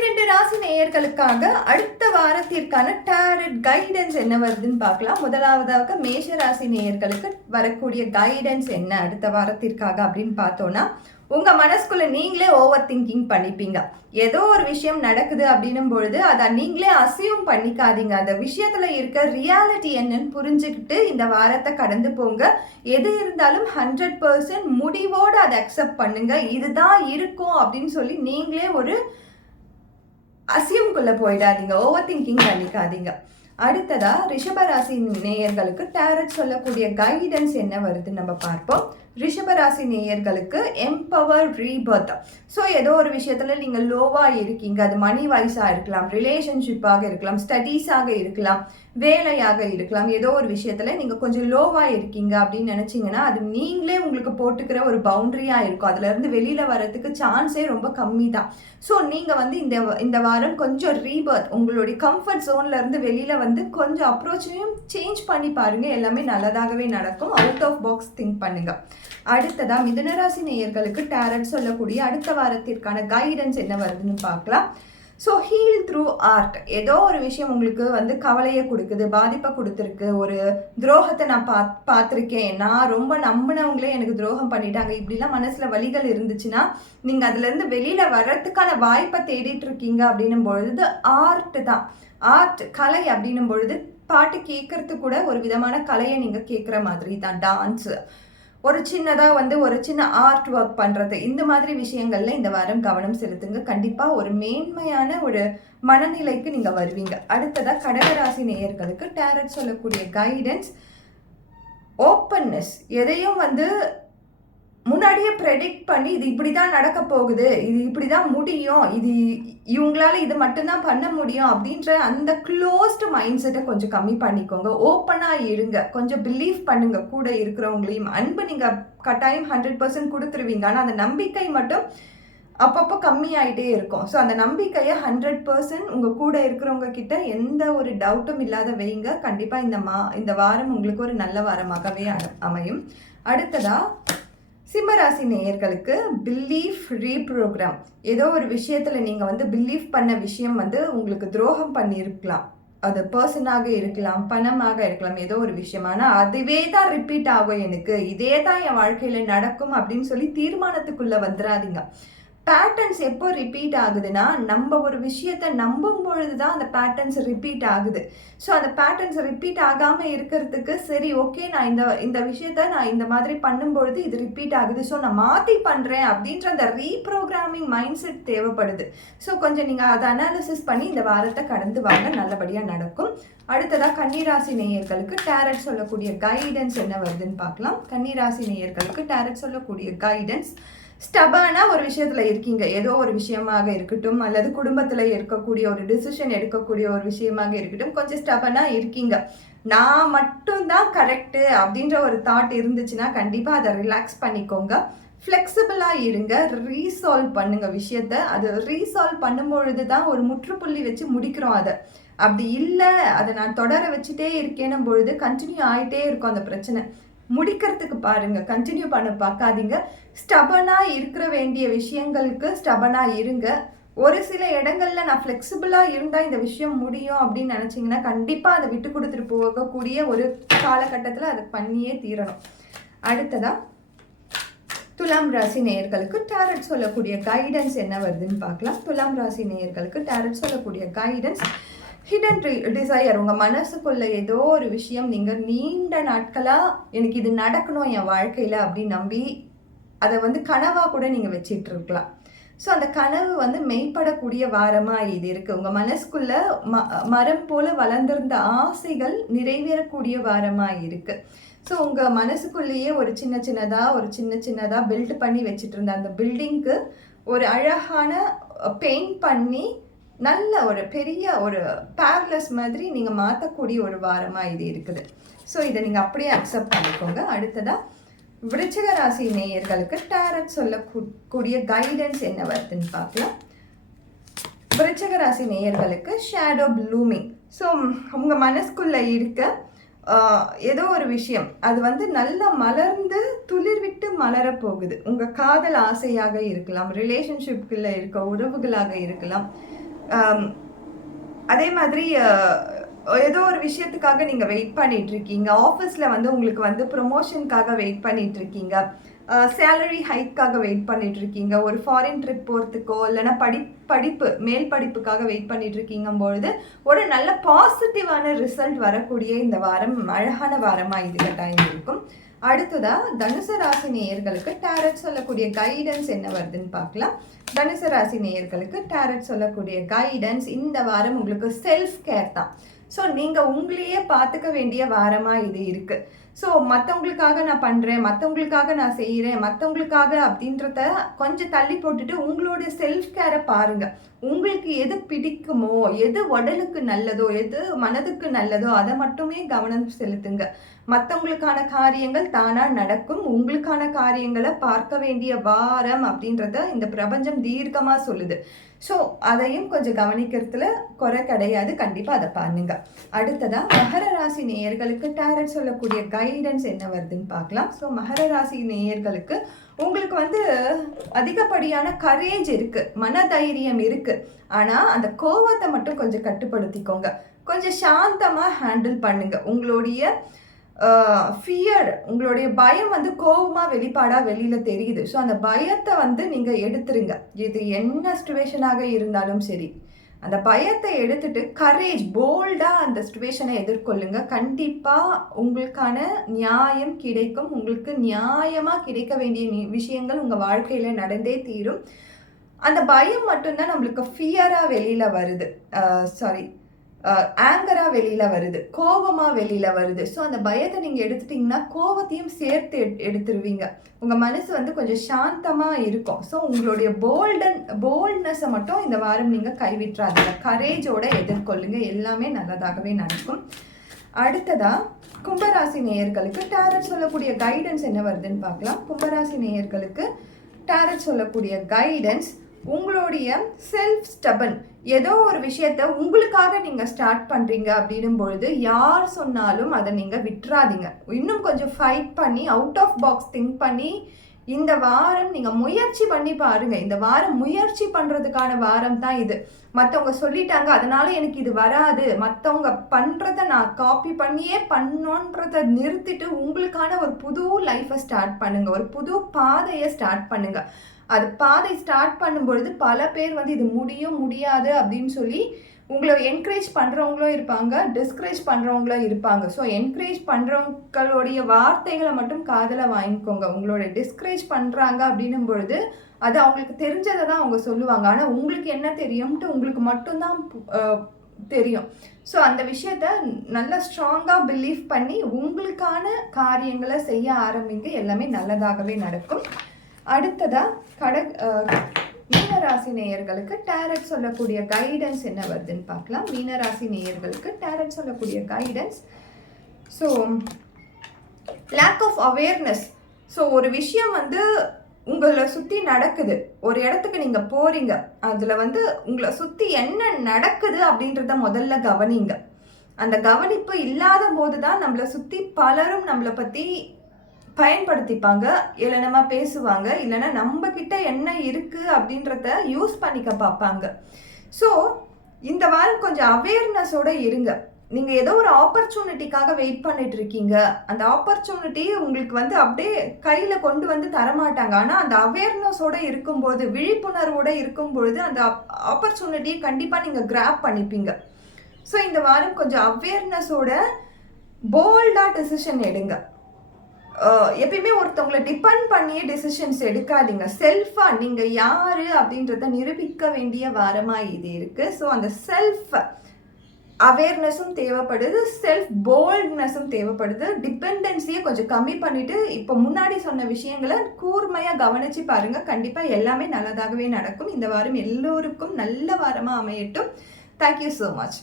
12 ராசி நேயர்களுக்காக அடுத்த வாரத்திற்கான டாரட் கைடன்ஸ் என்ன வருதுன்னு பார்க்கலாம். முதலாவதாக மேஷ ராசி நேயர்களுக்கு வரக்கூடிய கைடன்ஸ் என்ன அடுத்த வாரத்திற்காக அப்படின்னு பார்த்தோன்னா, உங்க மனசுக்குள்ள நீங்களே ஓவர் திங்கிங் பண்ணிப்பீங்க. ஏதோ ஒரு விஷயம் நடக்குது அப்படின்னும் பொழுது அதை நீங்களே அசியூம் பண்ணிக்காதீங்க. அந்த விஷயத்துல இருக்க ரியாலிட்டி என்னன்னு புரிஞ்சுக்கிட்டு இந்த வாரத்தை கடந்து போங்க. எது இருந்தாலும் 100% முடிவோடு அதை அக்செப்ட் பண்ணுங்க. இதுதான் இருக்கும் அப்படின்னு சொல்லி நீங்களே ஒரு அசியம்குள்ள போயிடாதீங்க, ஓவர் திங்கிங் பண்ணிக்காதீங்க. அடுத்ததா ரிஷபராசி நேயர்களுக்கு டாரட் சொல்லக்கூடிய கைடன்ஸ் என்ன வருதுன்னு நம்ம பார்ப்போம். ரிஷபராசி நேயர்களுக்கு எம்பவர் ரீபர்த். ஸோ ஏதோ ஒரு விஷயத்துல நீங்க லோவா இருக்கீங்க, அது மணி வைஸாக இருக்கலாம், ரிலேஷன்ஷிப்பாக இருக்கலாம், ஸ்டடீஸாக இருக்கலாம், வேலையாக இருக்கலாம். ஏதோ ஒரு விஷயத்துல நீங்க கொஞ்சம் லோவா இருக்கீங்க அப்படின்னு நினைச்சீங்கன்னா அது நீங்களே உங்களுக்கு போட்டுக்கிற ஒரு பவுண்டரியா இருக்கும். அதுல இருந்து வெளியில வர்றதுக்கு சான்ஸே ரொம்ப கம்மி தான். ஸோ நீங்க வந்து இந்த வாரம் கொஞ்சம் ரீபர்த், உங்களுடைய கம்ஃபர்ட் ஜோன்ல இருந்து வெளியில வந்து கொஞ்சம் அப்ரோச்சையும் சேஞ்ச் பண்ணி பாருங்க. எல்லாமே நல்லதாகவே நடக்கும். அவுட் ஆஃப் பாக்ஸ் திங்க் பண்ணுங்க. அடுத்ததா மிதுனராசி நேயர்களுக்கு டாரட் சொல்லக்கூடிய அடுத்த வாரத்திற்கான கைடன்ஸ் என்ன வருதுன்னு பார்க்கலாம். So heal through art. ஏதோ ஒரு விஷயம் உங்களுக்கு வந்து கவலையை கொடுக்குது, பாதிப்பை கொடுத்துருக்கு, ஒரு துரோகத்தை நான் பார்த்துருக்கேன், நான் ரொம்ப நம்பினவங்களே எனக்கு துரோகம் பண்ணிட்டாங்க, இப்படிலாம் மனசில் வலிகள் இருந்துச்சுன்னா நீங்கள் அதுலேருந்து வெளியில் வர்றதுக்கான வாய்ப்பை தேடிட்டு இருக்கீங்க அப்படின்னும் பொழுது ஆர்ட் தான். ஆர்ட் கலை அப்படின்னும் பொழுது பாட்டு கேட்கறது கூட ஒரு விதமான கலையை நீங்கள் கேட்குற மாதிரி தான். டான்ஸு, ஒரு சின்னதாக வந்து ஒரு சின்ன ஆர்ட் ஒர்க் பண்ணுறது, இந்த மாதிரி விஷயங்கள்ல இந்த வாரம் கவனம் செலுத்துங்க. கண்டிப்பாக ஒரு மேன்மையான ஒரு மனநிலைக்கு நீங்கள் வருவீங்க. அடுத்ததாக கடகராசி நேயர்களுக்கு டாரட் சொல்லக்கூடிய கைடன்ஸ் ஓப்பன்னஸ். எதையும் வந்து முன்னாடியே ப்ரெடிக்ட் பண்ணி இது இப்படி தான் நடக்க போகுது, இது இப்படி தான் முடியும், இது இவங்களால இது மட்டும்தான் பண்ண முடியும் அப்படின்ற அந்த க்ளோஸ்டு மைண்ட் செட்டை கொஞ்சம் கம்மி பண்ணிக்கோங்க. ஓப்பனாக இருங்க, கொஞ்சம் பிலீவ் பண்ணுங்க கூட இருக்கிறவங்களையும். அன்பு நீங்கள் கட்டாயம் 100% கொடுத்துருவீங்க, ஆனால் அந்த நம்பிக்கை மட்டும் அப்பப்போ கம்மியாயிட்டே இருக்கும். ஸோ அந்த நம்பிக்கையை 100% உங்கள் கூட இருக்கிறவங்க கிட்ட எந்த ஒரு டவுட்டும் இல்லாத வைங்க. கண்டிப்பாக இந்த வாரம் உங்களுக்கு ஒரு நல்ல வாரமாகவே அமையும். அடுத்ததா சிம்மராசி நேயர்களுக்கு பிலீஃப் ரீப்ரோக்ராம். ஏதோ ஒரு விஷயத்தில் நீங்கள் வந்து பிலீவ் பண்ண விஷயம் வந்து உங்களுக்கு துரோகம் பண்ணியிருக்கலாம். அது பர்சனாக இருக்கலாம், பணமாக இருக்கலாம், ஏதோ ஒரு விஷயம். ஆனால் அதுவே தான் ரிப்பீட் ஆகும், எனக்கு இதே தான் என் வாழ்க்கையில் நடக்கும் அப்படின்னு சொல்லி தீர்மானத்துக்குள்ளே வந்துடாதீங்க. பேட்டர்ன்ஸ் எப்போ ரிப்பீட் ஆகுதுன்னா, நம்ம ஒரு விஷயத்தை நம்பும் பொழுது தான் அந்த பேட்டர்ன்ஸ் ரிப்பீட் ஆகுது. ஸோ அந்த பேட்டர்ன்ஸ் ரிப்பீட் ஆகாமல் இருக்கிறதுக்கு சரி ஓகே, நான் இந்த விஷயத்த நான் இந்த மாதிரி பண்ணும்பொழுது இது ரிப்பீட் ஆகுது, ஸோ நான் மாற்றி பண்ணுறேன் அப்படின்ற அந்த ரீப்ரோக்ராமிங் மைண்ட் செட் தேவைப்படுது. ஸோ கொஞ்சம் நீங்கள் அதை அனாலிசிஸ் பண்ணி இந்த வாரத்தை கடந்து வாங்க, நல்லபடியாக நடக்கும். அடுத்ததாக கன்னிராசி நேயர்களுக்கு டாரட் சொல்லக்கூடிய கைடன்ஸ் என்ன வருதுன்னு பார்க்கலாம். கன்னிராசி நேயர்களுக்கு டாரட் சொல்லக்கூடிய கைடன்ஸ் ஸ்டபானாக ஒரு விஷயத்தில் இருக்கீங்க. ஏதோ ஒரு விஷயமாக இருக்கட்டும், அல்லது குடும்பத்தில் இருக்கக்கூடிய ஒரு டிசிஷன் எடுக்கக்கூடிய ஒரு விஷயமாக இருக்கட்டும், கொஞ்சம் ஸ்டபானாக இருக்கீங்க. நான் மட்டும்தான் கரெக்டு அப்படின்ற ஒரு தாட் இருந்துச்சுன்னா கண்டிப்பாக அதை ரிலாக்ஸ் பண்ணிக்கோங்க. ஃப்ளெக்சிபிளாக இருங்க, ரீசால்வ் பண்ணுங்க விஷயத்த. அது ரீசால்வ் பண்ணும்பொழுது தான் ஒரு முற்றுப்புள்ளி வச்சு முடிக்கிறோம். அதை அப்படி இல்லை, அதை நான் தொடர வச்சுட்டே இருக்கேன்னும் பொழுது கண்டினியூ ஆகிட்டே இருக்கும் அந்த பிரச்சனை. முடிக்கிறதுக்கு பாருங்க, கண்டினியூ பண்ண பார்க்காதீங்க. ஸ்டபனாக இருக்கிற வேண்டிய விஷயங்களுக்கு ஸ்டபனாக இருங்க. ஒரு சில இடங்கள்ல நான் ஃப்ளெக்சிபிளாக இருந்தால் இந்த விஷயம் முடியும் அப்படின்னு நினச்சிங்கன்னா கண்டிப்பாக அதை விட்டு கொடுத்துட்டு போகக்கூடிய ஒரு காலகட்டத்தில் அதை பண்ணியே தீரணும். அடுத்ததாக துலாம் ராசி நேயர்களுக்கு டாரட் சொல்லக்கூடிய கைடன்ஸ் என்ன வருதுன்னு பார்க்கலாம். துலாம் ராசி நேயர்களுக்கு டாரட் சொல்லக்கூடிய கைடன்ஸ் ஹிடன் டிசையர். உங்கள் மனசுக்குள்ள ஏதோ ஒரு விஷயம் நீங்கள் நீண்ட நாட்களாக எனக்கு இது நடக்கணும் என் வாழ்க்கையில் அப்படின்னு நம்பி அதை வந்து கனவாக கூட நீங்கள் வச்சிட்டு இருக்கலாம். ஸோ அந்த கனவு வந்து மெய்ப்படக்கூடிய வாரமாக இது இருக்குது. உங்கள் மனசுக்குள்ள மரம் போல் வளர்ந்திருந்த ஆசைகள் நிறைவேறக்கூடிய வாரமாக இருக்குது. ஸோ உங்கள் மனசுக்குள்ளேயே ஒரு சின்ன சின்னதாக பில்ட் பண்ணி வச்சுட்டு இருந்த அந்த பில்டிங்க்கு ஒரு அழகான பெயிண்ட் பண்ணி நல்ல ஒரு பெரிய ஒரு பேர்லஸ் மாதிரி நீங்கள் மாற்றக்கூடிய ஒரு வாரமாக இது இருக்குது. ஸோ இதை நீங்கள் அப்படியே அக்செப்ட் பண்ணிக்கோங்க. அடுத்ததாக விருச்சிக ராசி நேயர்களுக்கு டாரட் சொல்லக்கூடிய கைடன்ஸ் என்ன வருதுன்னு பார்க்கலாம். விருச்சிக ராசி நேயர்களுக்கு ஷேடோ ப்ளூமிங். ஸோ உங்கள் மனசுக்குள்ளே இருக்க ஏதோ ஒரு விஷயம் அது வந்து நல்லா மலர்ந்து துளிர் விட்டு மலரப்போகுது. உங்கள் காதல் ஆசையாக இருக்கலாம், ரிலேஷன்ஷிப்பில் இருக்க உறவுகளாக இருக்கலாம், அதே மாதிரி ஏதோ ஒரு விஷயத்துக்காக நீங்கள் வெயிட் பண்ணிட்டு இருக்கீங்க. ஆஃபீஸில் வந்து உங்களுக்கு வந்து ப்ரொமோஷனுக்காக வெயிட் பண்ணிட்டு இருக்கீங்க. சேலரி ஹைக்காக வெயிட் பண்ணிட்டு இருக்கீங்க. ஒரு ஃபாரின் ட்ரிப் போகிறதுக்கோ இல்லைன்னா படிப்பு மேல் படிப்புக்காக வெயிட் பண்ணிட்டு இருக்கீங்கும்பொழுது ஒரு நல்ல பாசிட்டிவான ரிசல்ட் வரக்கூடிய இந்த வாரம் அழகான வாரமாக இது கட்டாயம் இருக்கும். அடுத்ததா தனுசு ராசி நேயர்களுக்கு டேரட் சொல்லக்கூடிய கைடன்ஸ் என்ன வருதுன்னு பார்க்கலாம். தனுசு ராசி நேயர்களுக்கு டேரட் சொல்லக்கூடிய கைடன்ஸ் இந்த வாரம் உங்களுக்கு செல்ஃப் கேர் தான். ஸோ நீங்கள் உங்களையே பார்த்துக்க வேண்டிய வாரமாக இது இருக்குது. ஸோ மற்றவங்களுக்காக நான் பண்ணுறேன், மற்றவங்களுக்காக நான் செய்கிறேன், மற்றவங்களுக்காக அப்படின்றத கொஞ்சம் தள்ளி போட்டுட்டு உங்களுடைய செல்ஃப் கேரை பாருங்கள். உங்களுக்கு எது பிடிக்குமோ, எது உடலுக்கு நல்லதோ, எது மனதுக்கு நல்லதோ அதை மட்டுமே கவனம் செலுத்துங்க. மற்றவங்களுக்கான காரியங்கள் தானாக நடக்கும். உங்களுக்கான காரியங்களை பார்க்க வேண்டிய வாரம் அப்படின்றத இந்த பிரபஞ்சம் தீர்க்கமாக சொல்லுது. ஸோ அதையும் கொஞ்சம் கவனிக்கிறதுல குறை கிடையாது. கண்டிப்பாக அதை பண்ணுங்க. அடுத்ததாக மகர ராசி நேயர்களுக்கு டேரட் சொல்லக்கூடிய கைடன்ஸ் என்ன வருதுன்னு பார்க்கலாம். ஸோ மகர ராசி நேயர்களுக்கு உங்களுக்கு வந்து அதிகப்படியான கரேஜ் இருக்குது, மனதைரியம் இருக்குது. ஆனால் அந்த கோவத்தை மட்டும் கொஞ்சம் கட்டுப்படுத்திக்கோங்க. கொஞ்சம் சாந்தமாக ஹேண்டில் பண்ணுங்க. உங்களுடைய ஃபியர், உங்களுடைய பயம் வந்து கோபமாக வெளிப்பாடாக வெளியில் தெரியுது. ஸோ அந்த பயத்தை வந்து நீங்கள் எடுத்துருங்க. இது என்ன சிச்சுவேஷனாக இருந்தாலும் சரி, அந்த பயத்தை எடுத்துட்டு கரேஜ் போல்டாக அந்த சிச்சுவேஷனை எதிர்கொள்ளுங்க. கண்டிப்பாக உங்களுக்கான நியாயம் கிடைக்கும். உங்களுக்கு நியாயமாக கிடைக்க வேண்டிய விஷயங்கள் உங்கள் வாழ்க்கையில் நடந்தே தீரும். அந்த பயம் மட்டும்தான் நம்மளுக்கு ஃபியராக வெளியில் வருது, ஆங்கராக வெளியில் வருது, கோபமாக வெளியில் வருது. ஸோ அந்த பயத்தை நீங்கள் எடுத்துட்டிங்கன்னா கோபத்தையும் சேர்த்து எடுத்துருவீங்க. உங்கள் மனசு வந்து கொஞ்சம் சாந்தமாக இருக்கும். ஸோ உங்களுடைய போல்ட்னஸை மட்டும் இந்த வாரம் நீங்கள் கைவிட்டுறாதீங்க. கரேஜோடு எதிர்கொள்ளுங்க. எல்லாமே நல்லதாகவே நடக்கும். அடுத்ததாக கும்பராசி நேயர்களுக்கு டேரட் சொல்லக்கூடிய கைடன்ஸ் என்ன வருதுன்னு பார்க்கலாம். கும்பராசி நேயர்களுக்கு டேரட் சொல்லக்கூடிய கைடன்ஸ் உங்களுடைய செல்ஃப் ஸ்டபன். ஏதோ ஒரு விஷயத்த உங்களுக்காக நீங்கள் ஸ்டார்ட் பண்ணுறீங்க அப்படின்னும் பொழுது யார் சொன்னாலும் அதை நீங்கள் விட்டுறாதீங்க. இன்னும் கொஞ்சம் ஃபைட் பண்ணி அவுட் ஆஃப் பாக்ஸ் திங்க் பண்ணி இந்த வாரம் நீங்கள் முயற்சி பண்ணி பாருங்கள். இந்த வாரம் முயற்சி பண்ணுறதுக்கான வாரம் தான் இது. மற்றவங்க சொல்லிட்டாங்க அதனால எனக்கு இது வராது, மற்றவங்க பண்ணுறத நான் காப்பி பண்ணியே பண்ணோன்றதை நிறுத்திட்டு உங்களுக்கான ஒரு புது லைஃப்பை ஸ்டார்ட் பண்ணுங்கள். ஒரு புது பாதையை ஸ்டார்ட் பண்ணுங்கள். அது பாதை ஸ்டார்ட் பண்ணும்பொழுது பல பேர் வந்து இது முடியாது அப்படின்னு சொல்லி உங்களை என்கரேஜ் பண்ணுறவங்களும் இருப்பாங்க, டிஸ்கரேஜ் பண்ணுறவங்களும் இருப்பாங்க. ஸோ என்கரேஜ் பண்ணுறவங்களுடைய வார்த்தைகளை மட்டும் காதில் வாங்கிக்கோங்க. உங்களோட டிஸ்கரேஜ் பண்ணுறாங்க அப்படின்னும் பொழுது அது அவங்களுக்கு தெரிஞ்சதை தான் அவங்க சொல்லுவாங்க. ஆனால் உங்களுக்கு என்ன தெரியும்ட்டு உங்களுக்கு மட்டும்தான் தெரியும். ஸோ அந்த விஷயத்த நல்லா ஸ்ட்ராங்காக பிலீவ் பண்ணி உங்களுக்கான காரியங்களை செய்ய ஆரம்பிங்க. எல்லாமே நல்லதாகவே நடக்கும். அடுத்ததாக மீனராசி நேயர்களுக்கு டேரட் சொல்லக்கூடிய கைடன்ஸ் என்ன வருதுன்னு பார்க்கலாம். மீனராசி நேயர்களுக்கு டேரட் சொல்லக்கூடிய guidance. So lack of awareness. So ஒரு விஷயம் வந்து உங்களை சுற்றி நடக்குது, ஒரு இடத்துக்கு நீங்கள் போகிறீங்க, அதில் வந்து உங்களை சுற்றி என்ன நடக்குது அப்படின்றத முதல்ல கவனிங்க. அந்த கவனிப்பு இல்லாத போது தான் நம்மளை சுற்றி பலரும் நம்மளை பற்றி பயன்படுத்திப்பாங்க, இல்லைன்னா பேசுவாங்க, இல்லைன்னா நம்ம கிட்ட என்ன இருக்குது அப்படின்றத யூஸ் பண்ணிக்க பார்ப்பாங்க. ஸோ இந்த வாரம் கொஞ்சம் அவேர்னஸோடு இருங்க. நீங்கள் ஏதோ ஒரு ஆப்பர்ச்சுனிட்டிக்காக வெயிட் பண்ணிட்டு இருக்கீங்க. அந்த ஆப்பர்ச்சுனிட்டி உங்களுக்கு வந்து அப்படியே கையில் கொண்டு வந்து தரமாட்டாங்க. ஆனால் அந்த அவேர்னஸோடு இருக்கும்போது, விழிப்புணர்வோடு இருக்கும்பொழுது அந்த ஆப்பர்ச்சுனிட்டியை கண்டிப்பாக நீங்கள் கிராப் பண்ணிப்பீங்க. ஸோ இந்த வாரம் கொஞ்சம் அவேர்னஸோட போல்டாக டெசிஷன் எடுங்க. எப்பயுமே ஒருத்தவங்களை டிபெண்ட் பண்ணியே டெசிஷன்ஸ் எடுக்காதீங்க. செல்ஃபாக நீங்கள் யார் அப்படின்றத நிரூபிக்க வேண்டிய வாரமாக இது இருக்குது. ஸோ அந்த செல்ஃப் அவேர்னஸும் தேவைப்படுது, செல்ஃப் போல்ட்னஸும் தேவைப்படுது. டிபெண்டன்சியை கொஞ்சம் கம்மி பண்ணிவிட்டு இப்போ முன்னாடி சொன்ன விஷயங்களை கூர்மையாக கவனித்து பாருங்கள். கண்டிப்பாக எல்லாமே நல்லதாகவே நடக்கும். இந்த வாரம் எல்லோருக்கும் நல்ல வாரமாக அமையட்டும். Thank you so much.